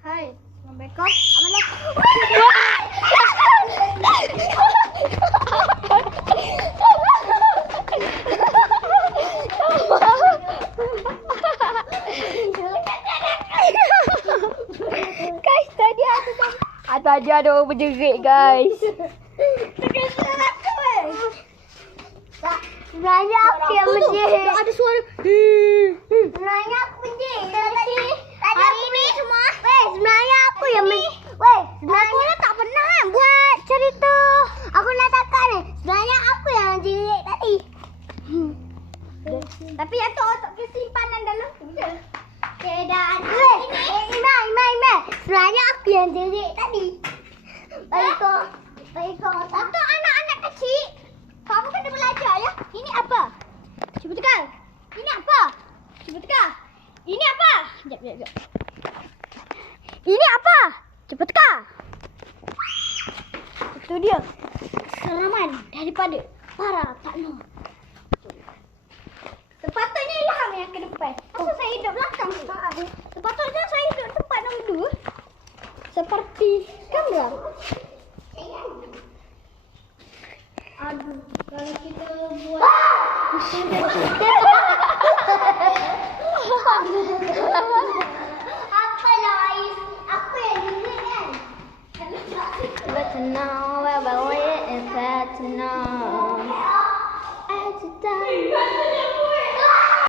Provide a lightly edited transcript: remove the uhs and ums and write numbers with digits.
Hai, Assalamualaikum. Amalah. Guys, tadi ada orang berjerit, guys. Sebenarnya aku yang menjerit. Ada suara. Sebenarnya aku menjerit. Hari ini semua. Weh, sebenarnya aku yang sebenarnya aku tak pernah kan buat cerita. Aku nak takkan ni. Sebenarnya aku yang menjerit tadi. Tapi yang tu otak kesimpanan dalam tu je. Okay, dah. Imai. Sebenarnya aku yang jerit tadi. Baik kau. Untuk anak-anak kecil, kamu kena belajar ya. Ini apa? Cuba tekan. Ini apa? Cuba tekan. Ini apa? Sekejap. Ini apa? Cuba tekan. Itu dia. Keseraman daripada para takno. Sepatutnya Ilham yang ke depan. Kenapa saya hidup belakang? Sepatutnya saya hidup tempat nombor 2. Seperti gambar. Aduh, kalau kita buat apa lah, Ais? Aku yang dulu kan? Tenang.